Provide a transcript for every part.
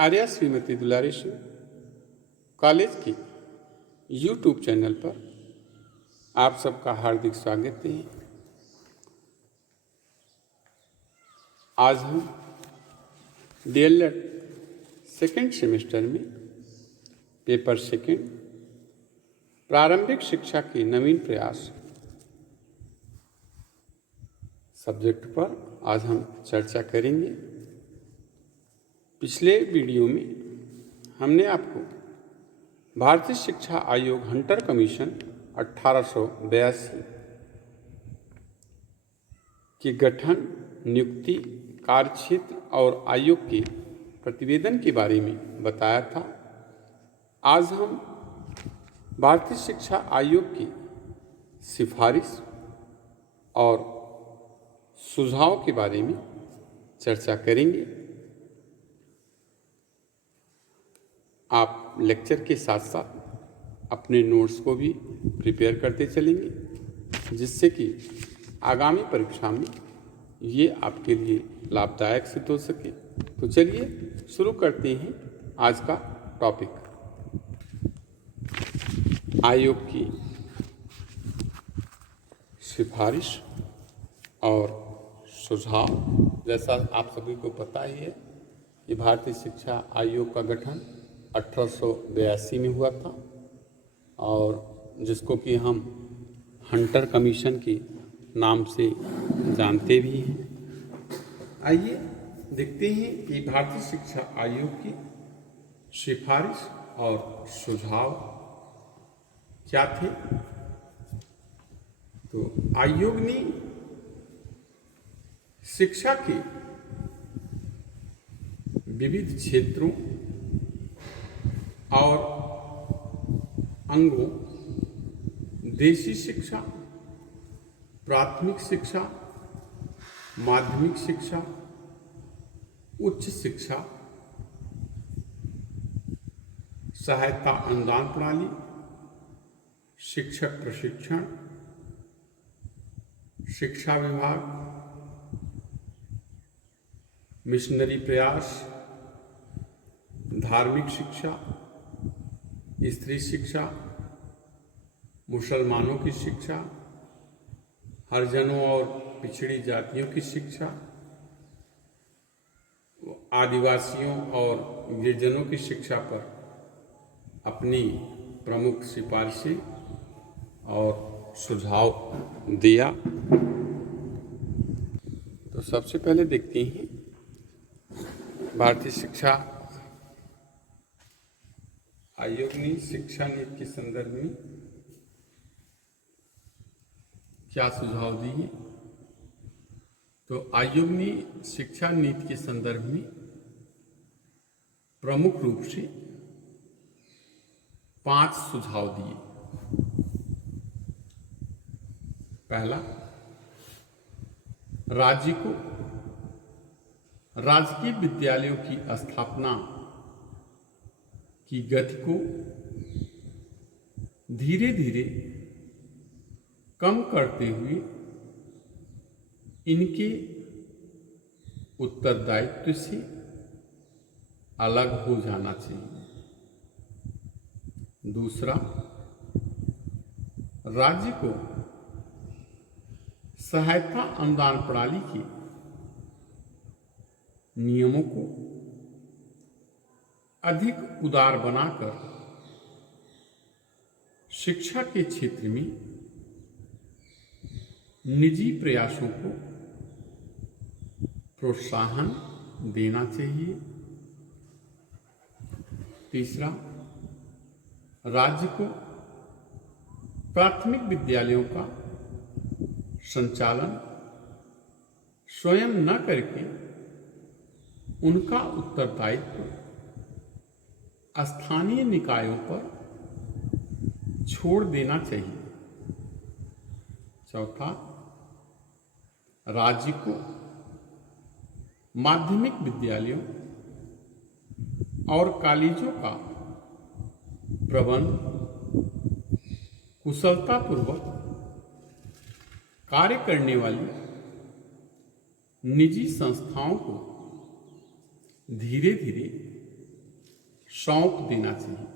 आर्या श्रीमती दुलारी Singh college के YouTube channel पर आप सबका हार्दिक स्वागत है। आज हम डीएलएड सेकेंड सेमेस्टर में पेपर सेकेंड प्रारंभिक शिक्षा के नवीन प्रयास सब्जेक्ट पर आज हम चर्चा करेंगे। पिछले वीडियो में हमने आपको भारतीय शिक्षा आयोग हंटर कमीशन 1882 के गठन, नियुक्ति, कार्यक्षेत्र और आयोग के प्रतिवेदन के बारे में बताया था। आज हम भारतीय शिक्षा आयोग की सिफारिश और सुझाव के बारे में चर्चा करेंगे। आप लेक्चर के साथ साथ अपने नोट्स को भी प्रिपेयर करते चलेंगे, जिससे कि आगामी परीक्षा में ये आपके लिए लाभदायक सिद्ध हो सके। तो चलिए शुरू करते हैं आज का टॉपिक। आयोग की सिफारिश और सुझाव। जैसा आप सभी को पता ही है कि भारतीय शिक्षा आयोग का गठन 1882 में हुआ था और जिसको कि हम हंटर कमीशन के नाम से जानते भी हैं। आइए देखते हैं कि भारतीय शिक्षा आयोग की सिफारिश और सुझाव क्या थे। तो आयोग ने शिक्षा के विविध क्षेत्रों और अंगों, देशी शिक्षा, प्राथमिक शिक्षा, माध्यमिक शिक्षा, उच्च शिक्षा, सहायता अनुदान प्रणाली, शिक्षक प्रशिक्षण, शिक्षा विभाग, मिशनरी प्रयास, धार्मिक शिक्षा, स्त्री शिक्षा, मुसलमानों की शिक्षा, हरिजनों और पिछड़ी जातियों की शिक्षा, आदिवासियों और गिरिजनों की शिक्षा पर अपनी प्रमुख सिफारिशें और सुझाव दिया। तो सबसे पहले देखते हैं भारतीय शिक्षा आयोग ने शिक्षा नीति के संदर्भ में क्या सुझाव दिए। तो आयोग ने शिक्षा नीति के संदर्भ में प्रमुख रूप से 5 सुझाव दिए। पहला, राज्य को राजकीय विद्यालयों की स्थापना की गति को धीरे धीरे कम करते हुए इनके उत्तरदायित्व से अलग हो जाना चाहिए। दूसरा, राज्य को सहायता अनुदान प्रणाली के नियमों को अधिक उदार बनाकर शिक्षा के क्षेत्र में निजी प्रयासों को प्रोत्साहन देना चाहिए। तीसरा, राज्य को प्राथमिक विद्यालयों का संचालन स्वयं न करके उनका उत्तरदायित्व स्थानीय निकायों पर छोड़ देना चाहिए। चौथा, राज्य को माध्यमिक विद्यालयों और कॉलेजों का प्रबंध कुशलतापूर्वक कार्य करने वाली निजी संस्थाओं को धीरे धीरे सौंप देना चाहिए।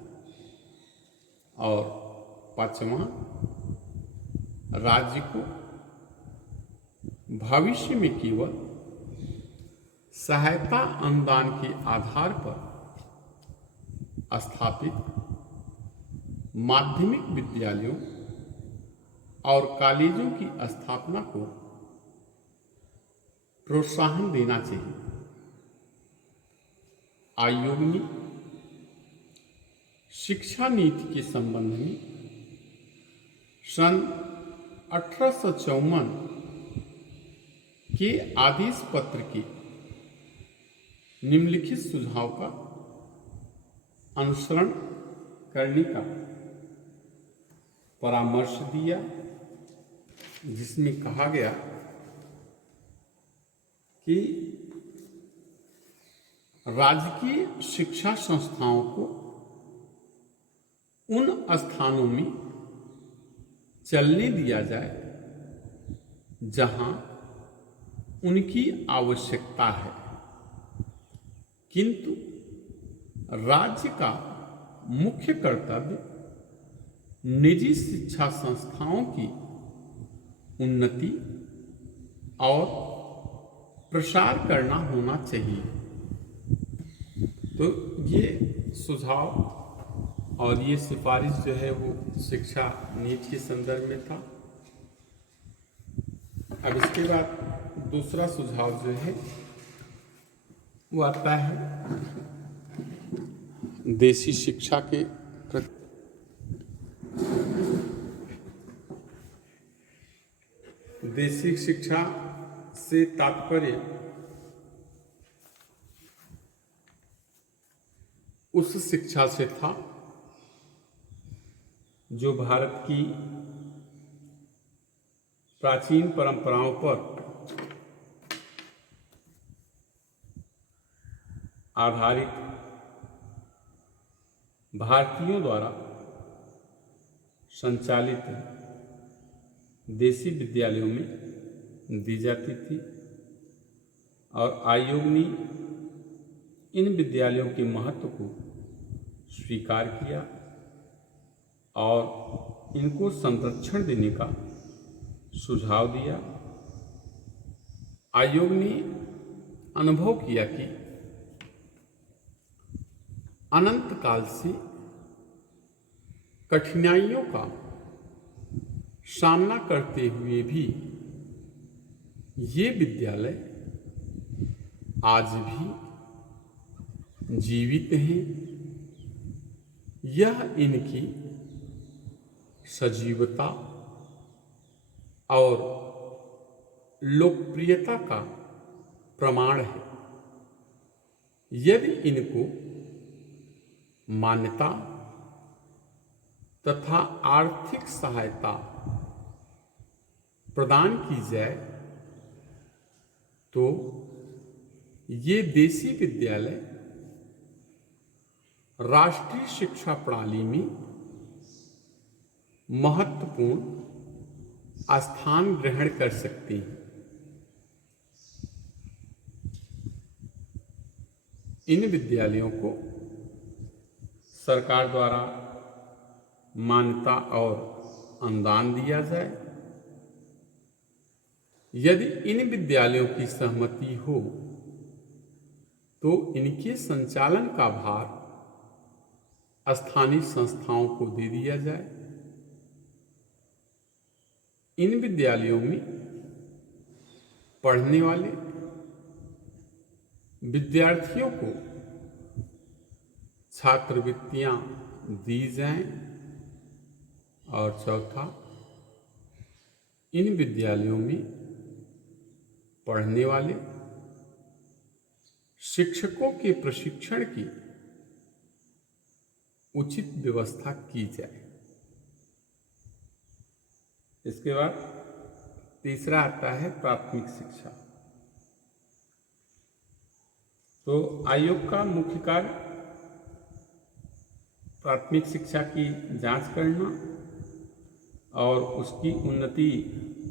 और पांचवा, राज्य को भविष्य में केवल सहायता अनुदान के आधार पर स्थापित माध्यमिक विद्यालयों और कॉलेजों की स्थापना को प्रोत्साहन देना चाहिए। आयोग ने शिक्षा नीति के संबंध में सन 1854 के आदेश पत्र के निम्नलिखित सुझाव का अनुसरण करने का परामर्श दिया, जिसमें कहा गया कि राजकीय शिक्षा संस्थाओं को उन स्थानों में चलने दिया जाए जहां उनकी आवश्यकता है, किंतु राज्य का मुख्य कर्तव्य निजी शिक्षा संस्थाओं की उन्नति और प्रसार करना होना चाहिए। तो ये सुझाव और ये सिफारिश जो है वो शिक्षा नीति के संदर्भ में था। अब इसके बाद दूसरा सुझाव जो है वो आता है देशी शिक्षा के प्रति। देशी शिक्षा से तात्पर्य उस शिक्षा से था जो भारत की प्राचीन परंपराओं पर आधारित भारतीयों द्वारा संचालित देसी विद्यालयों में दी जाती थी। और आयोग ने इन विद्यालयों के महत्व को स्वीकार किया और इनको संरक्षण देने का सुझाव दिया। आयोग ने अनुभव किया कि अनंत काल से कठिनाइयों का सामना करते हुए भी ये विद्यालय आज भी जीवित हैं। यह इनकी सजीवता और लोकप्रियता का प्रमाण है। यदि इनको मान्यता तथा आर्थिक सहायता प्रदान की जाए तो ये देसी विद्यालय राष्ट्रीय शिक्षा प्रणाली में महत्वपूर्ण स्थान ग्रहण कर सकते हैं। इन विद्यालयों को सरकार द्वारा मान्यता और अनुदान दिया जाए। यदि इन विद्यालयों की सहमति हो तो इनके संचालन का भार स्थानीय संस्थाओं को दे दिया जाए। इन विद्यालयों में पढ़ने वाले विद्यार्थियों को छात्रवृत्तियां दी जाएं। और चौथा, इन विद्यालयों में पढ़ने वाले शिक्षकों के प्रशिक्षण की उचित व्यवस्था की जाए। इसके बाद तीसरा आता है प्राथमिक शिक्षा। तो आयोग का मुख्य कार्य प्राथमिक शिक्षा की जांच करना और उसकी उन्नति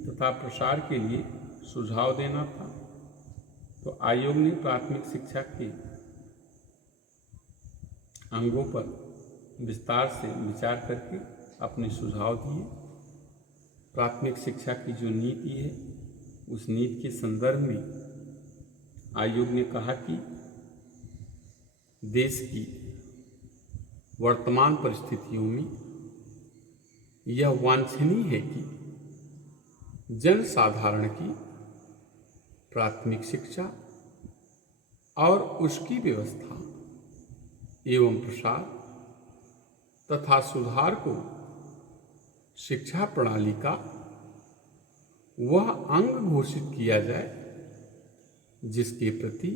तथा प्रसार के लिए सुझाव देना था। तो आयोग ने प्राथमिक शिक्षा के अंगों पर विस्तार से विचार करके अपने सुझाव दिए। प्राथमिक शिक्षा की जो नीति है उस नीति के संदर्भ में आयोग ने कहा कि देश की वर्तमान परिस्थितियों में यह वांछनीय है कि जन साधारण की प्राथमिक शिक्षा और उसकी व्यवस्था एवं प्रसार तथा सुधार को शिक्षा प्रणाली का वह अंग घोषित किया जाए जिसके प्रति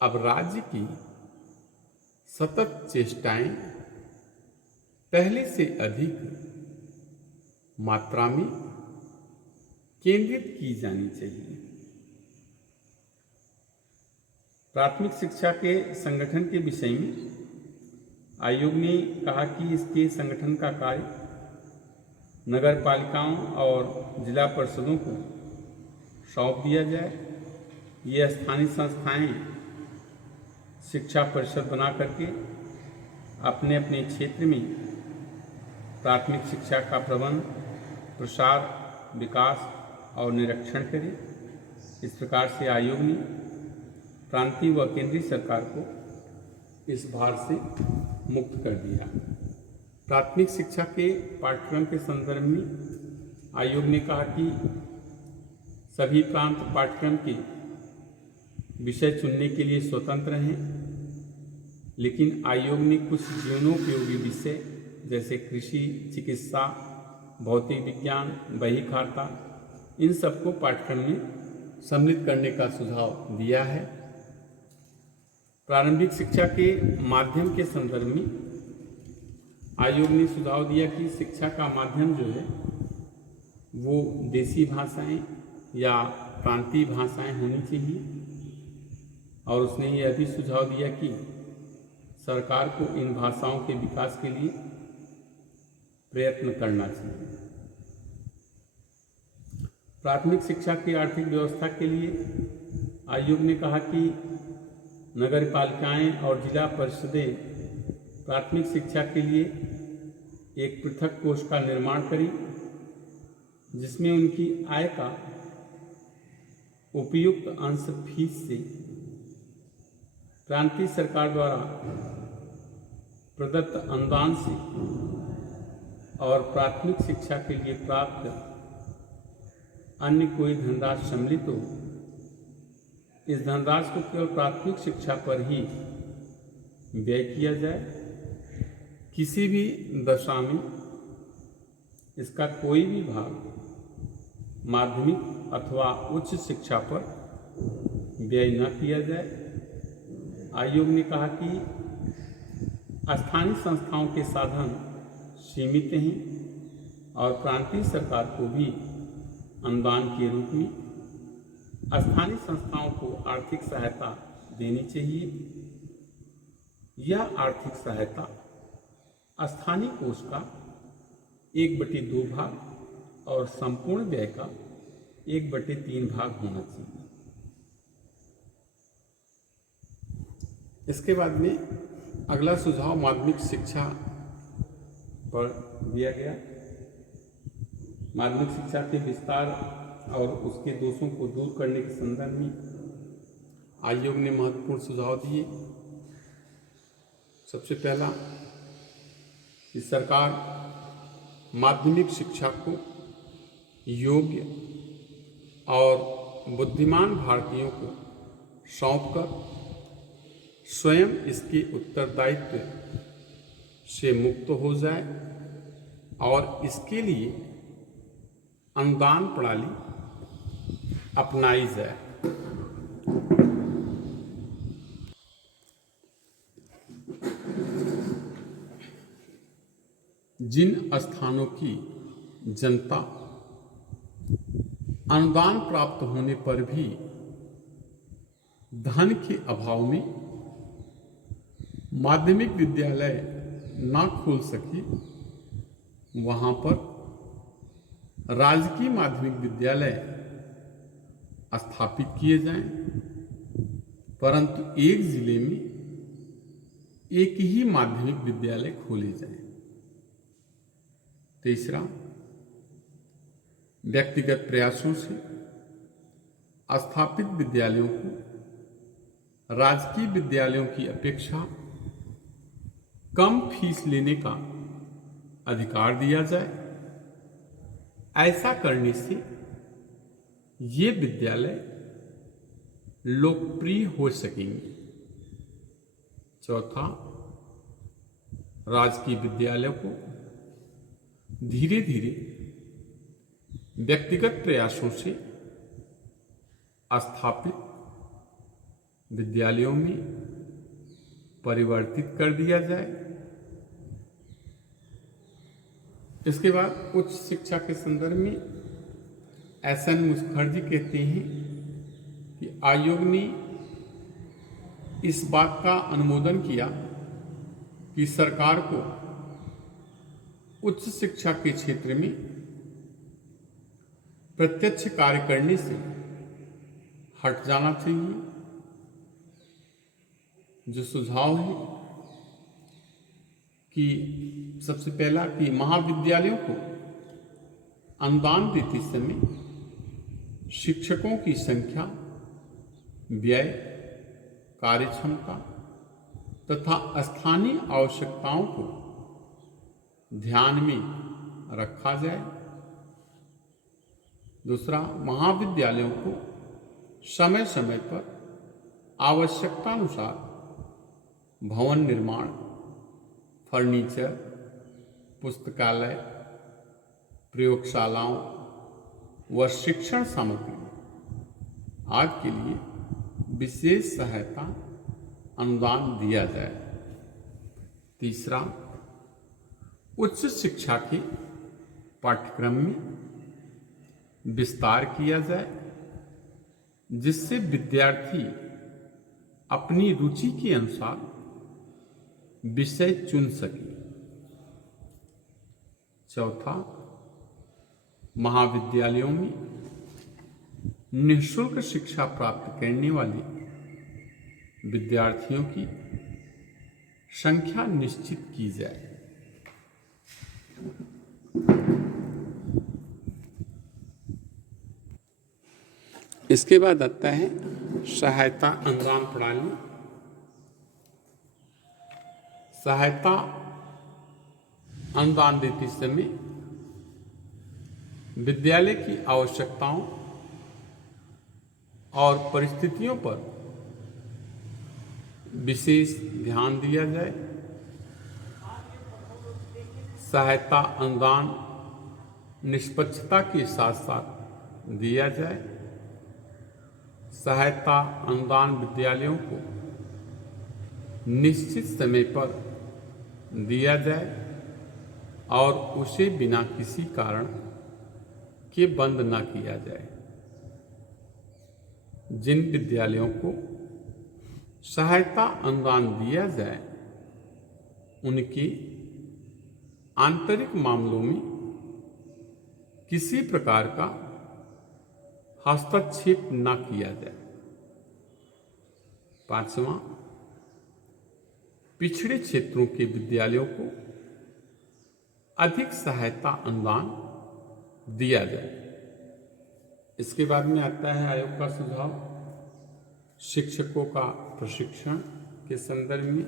अब राज्य की सतत चेष्टाएं पहले से अधिक मात्रा में केंद्रित की जानी चाहिए। प्राथमिक शिक्षा के संगठन के विषय में आयोग ने कहा कि इसके संगठन का कार्य नगर पालिकाओं और जिला परिषदों को सौंप दिया जाए। ये स्थानीय संस्थाएं शिक्षा परिषद बना करके अपने अपने क्षेत्र में प्राथमिक शिक्षा का प्रबंध, प्रसार, विकास और निरीक्षण करें। इस प्रकार से आयोग ने प्रांतीय व केंद्रीय सरकार को इस भार से मुक्त कर दिया। प्राथमिक शिक्षा के पाठ्यक्रम के संदर्भ में आयोग ने कहा कि सभी प्रांत पाठ्यक्रम के विषय चुनने के लिए स्वतंत्र हैं, लेकिन आयोग ने कुछ जीवनोपयोगी विषय जैसे कृषि, चिकित्सा, भौतिक विज्ञान, बही खाता, इन सबको पाठ्यक्रम में सम्मिलित करने का सुझाव दिया है। प्रारंभिक शिक्षा के माध्यम के संदर्भ में आयोग ने सुझाव दिया कि शिक्षा का माध्यम जो है वो देसी भाषाएं या प्रांतीय भाषाएं होनी चाहिए, और उसने यह भी सुझाव दिया कि सरकार को इन भाषाओं के विकास के लिए प्रयत्न करना चाहिए। प्राथमिक शिक्षा की आर्थिक व्यवस्था के लिए आयोग ने कहा कि नगर पालिकाएं और जिला परिषदें प्राथमिक शिक्षा के लिए एक पृथक कोष का निर्माण करें, जिसमें उनकी आय का उपयुक्त अंश फीस से प्रांतीय सरकार द्वारा प्रदत्त अनुदान से और प्राथमिक शिक्षा के लिए प्राप्त अन्य कोई धनराशि सम्मिलित हो। इस धनराशि को केवल प्राथमिक शिक्षा पर ही व्यय किया जाए। किसी भी दशा में इसका कोई भी भाग माध्यमिक अथवा उच्च शिक्षा पर व्यय न किया जाए। आयोग ने कहा कि स्थानीय संस्थाओं के साधन सीमित हैं और प्रांतीय सरकार को भी अनुदान के रूप में स्थानीय संस्थाओं को आर्थिक सहायता देनी चाहिए। यह आर्थिक सहायता स्थानीय कोष का 1/2 भाग और संपूर्ण व्यय का 1/3 भाग होना चाहिए। इसके बाद में अगला सुझाव माध्यमिक शिक्षा पर दिया गया। माध्यमिक शिक्षा के विस्तार और उसके दोषों को दूर करने के संदर्भ में आयोग ने महत्वपूर्ण सुझाव दिए। सबसे पहला कि सरकार माध्यमिक शिक्षा को योग्य और बुद्धिमान भारतीयों को सौंपकर स्वयं इसके उत्तरदायित्व से मुक्त हो जाए और इसके लिए अनुदान प्रणाली अपनाई जाए। जिन स्थानों की जनता अनुदान प्राप्त होने पर भी धन के अभाव में माध्यमिक विद्यालय न खोल सकी, वहां पर राजकीय माध्यमिक विद्यालय स्थापित किए जाएं, परंतु एक जिले में एक ही माध्यमिक विद्यालय खोले जाए। तीसरा, व्यक्तिगत प्रयासों से स्थापित विद्यालयों को राजकीय विद्यालयों की अपेक्षा कम फीस लेने का अधिकार दिया जाए। ऐसा करने से ये विद्यालय लोकप्रिय हो सकेंगे। चौथा, राजकीय विद्यालयों को धीरे धीरे व्यक्तिगत प्रयासों से स्थापित विद्यालयों में परिवर्तित कर दिया जाए। इसके बाद उच्च शिक्षा के संदर्भ में एस.एन. मुखर्जी कहते हैं कि आयोग ने इस बात का अनुमोदन किया कि सरकार को उच्च शिक्षा के क्षेत्र में प्रत्यक्ष कार्य करने से हट जाना चाहिए। जो सुझाव है कि सबसे पहला कि महाविद्यालयों को अनुदान देते समय शिक्षकों की संख्या, व्यय, कार्यक्षमता तथा स्थानीय आवश्यकताओं को ध्यान में रखा जाए। दूसरा, महाविद्यालयों को समय समय पर आवश्यकतानुसार भवन निर्माण, फर्नीचर, पुस्तकालय, प्रयोगशालाओं व शिक्षण सामग्री आदि के लिए विशेष सहायता अनुदान दिया जाए। तीसरा, उच्च शिक्षा के पाठ्यक्रम में विस्तार किया जाए जिससे विद्यार्थी अपनी रुचि के अनुसार विषय चुन सके। चौथा, महाविद्यालयों में निःशुल्क शिक्षा प्राप्त करने वाले विद्यार्थियों की संख्या निश्चित की जाए। इसके बाद आता है सहायता अनुदान प्रणाली। सहायता अनुदान देते समय विद्यालय की आवश्यकताओं और परिस्थितियों पर विशेष ध्यान दिया जाए। सहायता अनुदान निष्पक्षता के साथ साथ दिया जाए। सहायता अनुदान विद्यालयों को निश्चित समय पर दिया जाए और उसे बिना किसी कारण के बंद न किया जाए। जिन विद्यालयों को सहायता अनुदान दिया जाए उनके आंतरिक मामलों में किसी प्रकार का हस्तक्षेप न किया जाए। पांचवा, पिछड़े क्षेत्रों के विद्यालयों को अधिक सहायता अनुदान दिया जाए। इसके बाद में आता है आयोग का सुझाव शिक्षकों का प्रशिक्षण के संदर्भ में।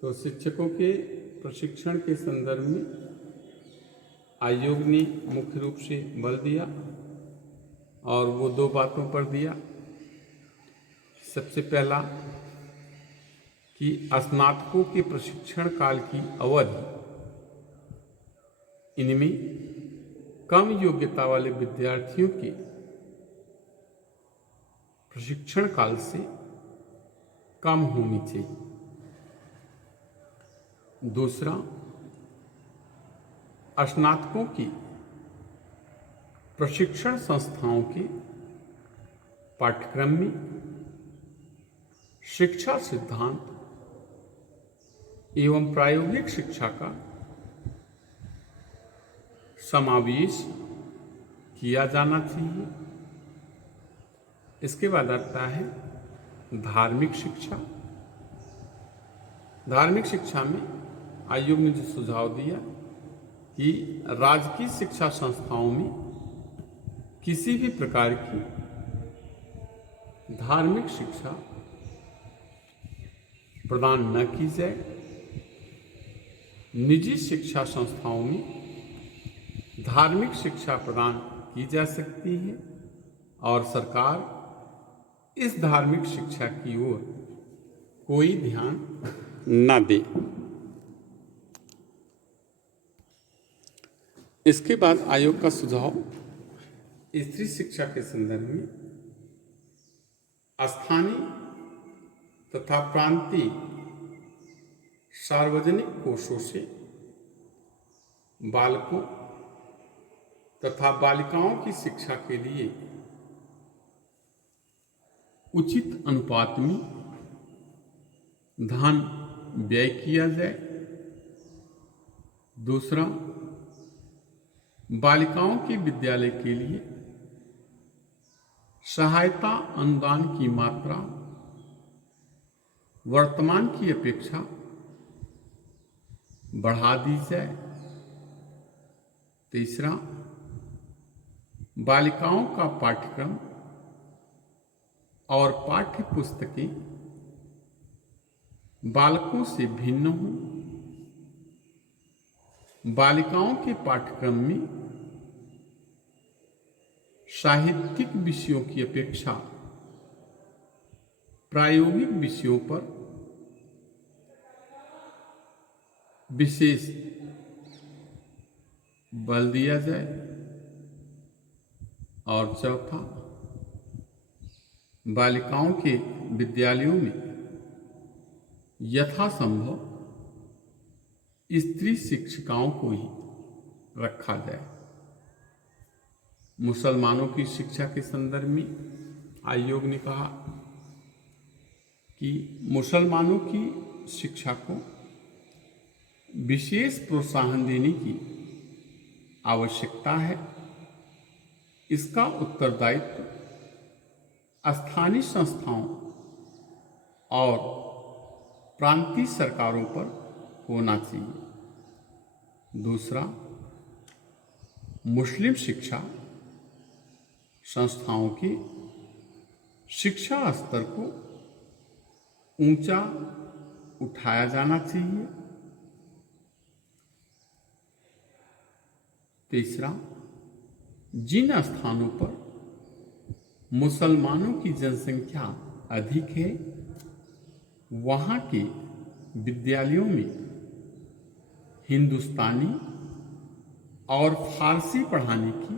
तो शिक्षकों के प्रशिक्षण के संदर्भ में आयोग ने मुख्य रूप से बल दिया और वो दो बातों पर दिया। सबसे पहला कि स्नातकों के प्रशिक्षण काल की अवधि इनमें कम योग्यता वाले विद्यार्थियों के प्रशिक्षण काल से कम होनी चाहिए। दूसरा, स्नातकों की प्रशिक्षण संस्थाओं के पाठ्यक्रम में शिक्षा सिद्धांत एवं प्रायोगिक शिक्षा का समावेश किया जाना चाहिए। इसके बाद आता है धार्मिक शिक्षा। धार्मिक शिक्षा में आयोग ने जो सुझाव दिया कि राजकीय शिक्षा संस्थाओं में किसी भी प्रकार की धार्मिक शिक्षा प्रदान न की जाए। निजी शिक्षा संस्थाओं में धार्मिक शिक्षा प्रदान की जा सकती है और सरकार इस धार्मिक शिक्षा की ओर कोई ध्यान न दे। इसके बाद आयोग का सुझाव स्त्री शिक्षा के संदर्भ में स्थानीय तथा प्रांतीय सार्वजनिक कोषों से बालकों तथा बालिकाओं की शिक्षा के लिए उचित अनुपात में धन व्यय किया जाए। दूसरा, बालिकाओं के विद्यालय के लिए सहायता अनुदान की मात्रा वर्तमान की अपेक्षा बढ़ा दी जाए। तीसरा, बालिकाओं का पाठ्यक्रम और पाठ्य पुस्तकें बालकों से भिन्न हों। बालिकाओं के पाठ्यक्रम में साहित्यिक विषयों की अपेक्षा प्रायोगिक विषयों पर विशेष बल दिया जाए। और चौथा, बालिकाओं के विद्यालयों में यथासंभव स्त्री शिक्षिकाओं को ही रखा जाए। मुसलमानों की शिक्षा के संदर्भ में आयोग ने कहा कि मुसलमानों की शिक्षा को विशेष प्रोत्साहन देने की आवश्यकता है। इसका उत्तरदायित्व स्थानीय संस्थाओं और प्रांतीय सरकारों पर होना चाहिए। दूसरा, मुस्लिम शिक्षा संस्थाओं के शिक्षा स्तर को ऊंचा उठाया जाना चाहिए। तीसरा, जिन स्थानों पर मुसलमानों की जनसंख्या अधिक है वहाँ के विद्यालयों में हिंदुस्तानी और फारसी पढ़ाने की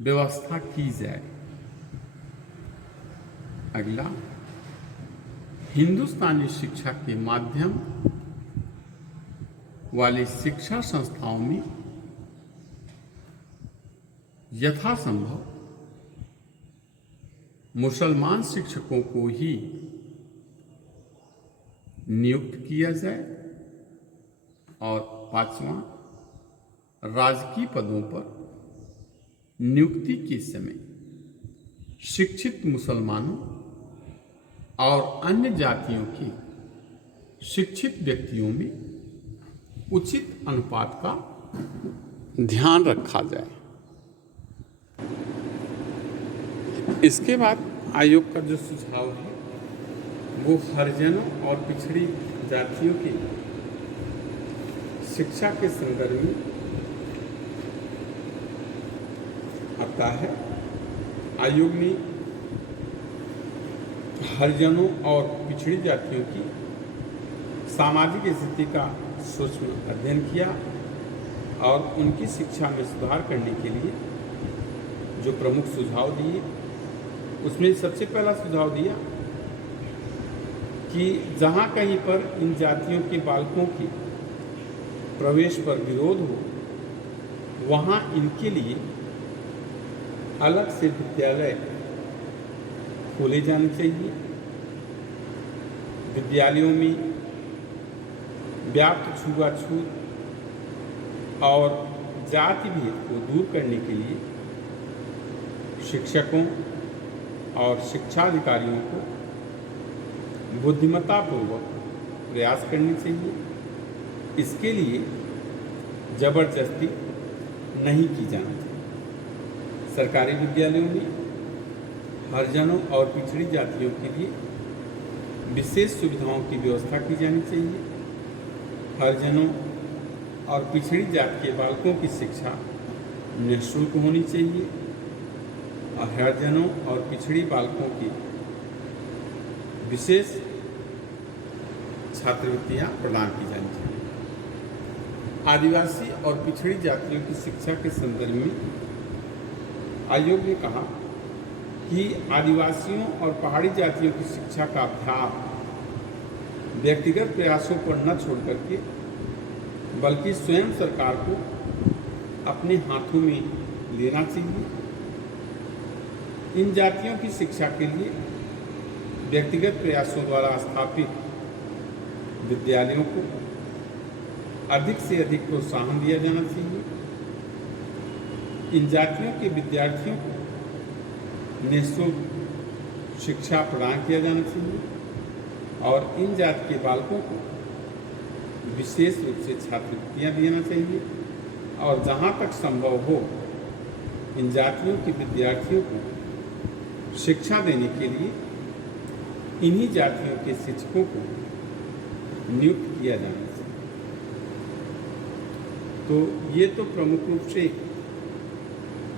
व्यवस्था की जाए। अगला, हिंदुस्तानी शिक्षा के माध्यम वाली शिक्षा संस्थाओं में यथासंभव मुसलमान शिक्षकों को ही नियुक्त किया जाए। और पांचवा, राजकीय पदों पर नियुक्ति के समय शिक्षित मुसलमानों और अन्य जातियों के शिक्षित व्यक्तियों में उचित अनुपात का ध्यान रखा जाए। इसके बाद आयोग का जो सुझाव है वो हरिजनों और पिछड़ी जातियों की शिक्षा के संदर्भ में आता है। आयोग ने हरिजनों और पिछड़ी जातियों की सामाजिक स्थिति का सूक्ष्म अध्ययन किया और उनकी शिक्षा में सुधार करने के लिए जो प्रमुख सुझाव दिए उसमें सबसे पहला सुझाव दिया कि जहाँ कहीं पर इन जातियों के बालकों के प्रवेश पर विरोध हो वहाँ इनके लिए अलग से विद्यालय खोले जाने चाहिए। विद्यालयों में व्याप्त छुआछूत और जाति भेद को दूर करने के लिए शिक्षकों और शिक्षा अधिकारियों को बुद्धिमत्तापूर्वक प्रयास करने चाहिए। इसके लिए जबरदस्ती नहीं की जानी चाहिए। सरकारी विद्यालयों में हरिजनों और पिछड़ी जातियों के लिए विशेष सुविधाओं की व्यवस्था की जानी चाहिए। हरिजनों और पिछड़ी जाति के बालकों की शिक्षा निःशुल्क होनी चाहिए और हरिजनों और पिछड़ी बालकों की विशेष छात्रवृत्तियां प्रदान की जानी चाहिए। आदिवासी और पिछड़ी जातियों की शिक्षा के संदर्भ में आयोग ने कहा कि आदिवासियों और पहाड़ी जातियों की शिक्षा का अभ्यास व्यक्तिगत प्रयासों पर न छोड़ करके बल्कि स्वयं सरकार को अपने हाथों में लेना चाहिए। इन जातियों की शिक्षा के लिए व्यक्तिगत प्रयासों द्वारा स्थापित विद्यालयों को अधिक से अधिक प्रोत्साहन दिया जाना चाहिए। इन जातियों के विद्यार्थियों को निःशुल्क शिक्षा प्रदान किया जाना चाहिए और इन जाति के बालकों को विशेष रूप से छात्रवृत्तियां देना चाहिए और जहां तक संभव हो इन जातियों के विद्यार्थियों को शिक्षा देने के लिए इन्हीं जातियों के शिक्षकों को नियुक्त किया जाना चाहिए। तो ये तो प्रमुख रूप से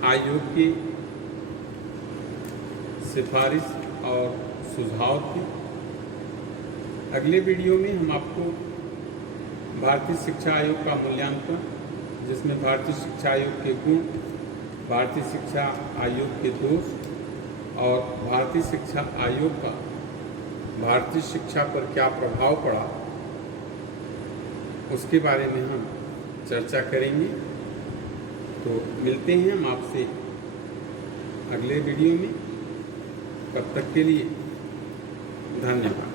आयोग के सिफारिश और सुझाव थे। अगले वीडियो में हम आपको भारतीय शिक्षा आयोग का मूल्यांकन, जिसमें भारतीय शिक्षा आयोग के गुण, भारतीय शिक्षा आयोग के दोष और भारतीय शिक्षा आयोग का भारतीय शिक्षा पर क्या प्रभाव पड़ा, उसके बारे में हम चर्चा करेंगे। तो मिलते हैं हम आपसे अगले वीडियो में। तब तक के लिए धन्यवाद।